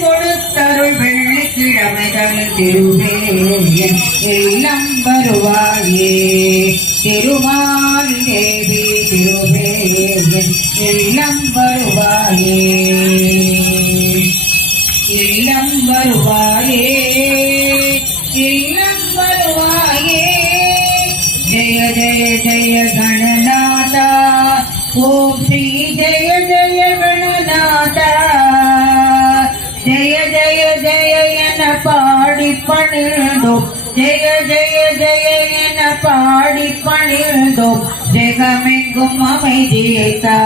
கொடுத்தருள் வெள்ளிக்கிழமைகள் திருவேயன் இல்லம் வருவாயே திருமால் தேவி திருவேயன் இல்லம் வருவாயே இல்லம் வருவாயே இல்லம் வருவாயே ஜெய ஜெய ஜெய கணநாதா ஓம் ஸ்ரீ ஜெய ஜெய கணநாதா ஜெய ஜெய ஜெய என பாடி பணிந்தோம் ஜெய ஜெய ஜெய என பாடி பணிந்தோம் ஜெகமெங்கும் அமைதியைத்தா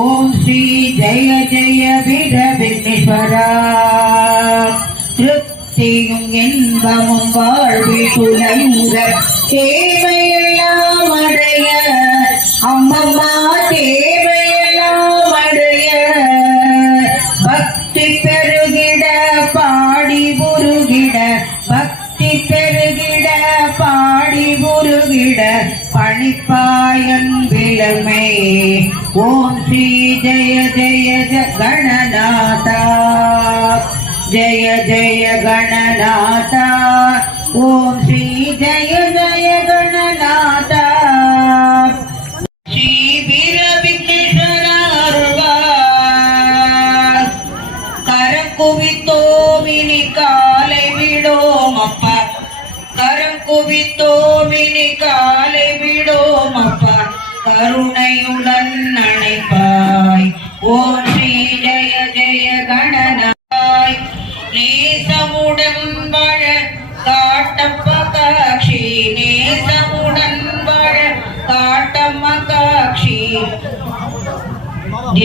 ஓம் ஸ்ரீ ஜெய ஜெய விட விக்னேஸ்வரா திருப்தியும் இன்பமும் வாழ்வில் துணைமுக தேவையெல்லாம் அடைய அம்மம்மா தேவையெல்லாம் அடைய பக்தி பெருகிட பாடி உருகிட பக்தி பெருகிட பாடி உருகிட பணிப்பாயன் விளமை ஓம் ஸ்ரீ ஜெய ஜெய கணநாதா ஜெய ஜெய கணநாதா ஓம் ஸ்ரீ ஜெய ஜெய கணநாதா ஸ்ரீ வீர விக்னேஸ்வர அருள்வாய் கரம் குவித்தோமினி காலை விடோம் அப்பா கரம் குவித்தோமினி காலை விடோம் அப்பா கருணையுடன் அணைப்பாய் ஓம் ஸ்ரீ ஜெய ஜெய கணநாதாய் நேசமுடன் வாழ காட்டப்ப காட்சி நேசமுடன் வாழ காட்டம்ம காட்சி